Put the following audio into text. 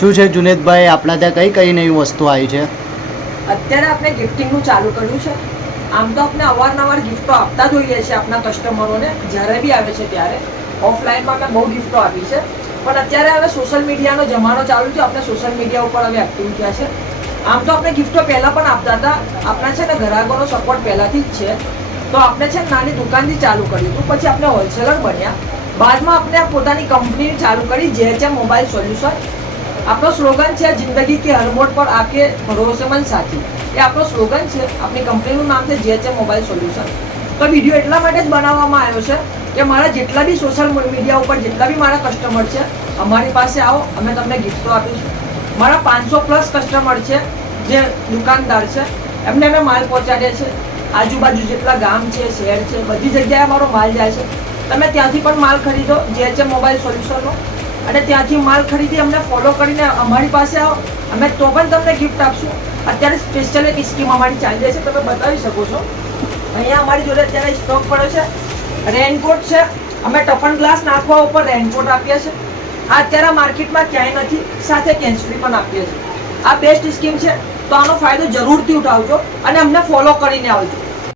શું છે જુનેદભાઈ, આપણા ત્યાં કઈ કઈ નવી વસ્તુ આવી છે? અત્યારે આપણે ગિફ્ટિંગનું ચાલુ કર્યું છે. આમ તો આપણે અવારનવાર ગિફ્ટો આપતા જ હોઈએ છીએ આપણા કસ્ટમરોને, જ્યારે બી આવે છે ત્યારે. ઓફલાઈનમાં આપણે બહુ ગિફ્ટો આપી છે, પણ અત્યારે હવે સોશિયલ મીડિયાનો જમાનો ચાલુ છે. આપણે સોશિયલ મીડિયા ઉપર હવે એક્ટિવ થયા છે. આમ તો આપણે ગિફ્ટો પહેલાં પણ આપતા હતા. આપણા છે ને ગ્રાહકોનો સપોર્ટ પહેલાંથી જ છે, તો આપણે છે ને નાની દુકાનથી ચાલુ કર્યું હતું. પછી આપણે હોલસેલર બન્યા. બાદમાં આપણે પોતાની કંપની ચાલુ કરી, JHM મોબાઈલ સોલ્યુશન. આપણો સ્લોગન છે જિંદગી કે હર મોડ પર આકે ભરોસેમંદ સાથી. એ આપણો સ્લોગન છે. આપણી કંપનીનું નામ છે JHM મોબાઈલ સોલ્યુશન. તો વિડીયો એટલા માટે જ બનાવવામાં આવ્યો છે કે મારા જેટલા બી સોશિયલ મીડિયા ઉપર જેટલા બી મારા કસ્ટમર છે, અમારી પાસે આવો, અમે તમને ગિફ્ટો આપીશું. મારા 500+ કસ્ટમર છે જે દુકાનદાર છે, એમને અમે માલ પહોંચાડીએ છીએ. આજુબાજુ જેટલા ગામ છે, શહેર છે, બધી જગ્યાએ અમારો માલ જાય છે. તમે ત્યાંથી પણ માલ ખરીદો JHM મોબાઈલ સોલ્યુશનનો, અને ત્યાંથી માલ ખરીદી અમને ફોલો કરીને અમારી પાસે આવો, અમે તો પણ તમને ગિફ્ટ આપશું. અત્યારે સ્પેશિયલ એક સ્કીમ અમારી ચાલી રહી છે, તમે બતાવી શકો છો. અહીંયા અમારી જોડે અત્યારે સ્ટોક પડ્યો છે. રેનકોટ છે, અમે ટફન ગ્લાસ નાખવા ઉપર રેનકોટ આપીએ છીએ. આ અત્યારે માર્કેટમાં ક્યાંય નથી. સાથે કેન્સફ્રી પણ આપીએ છીએ. આ બેસ્ટ સ્કીમ છે, તો આનો ફાયદો જરૂરથી ઉઠાવજો અને અમને ફોલો કરીને આવજો.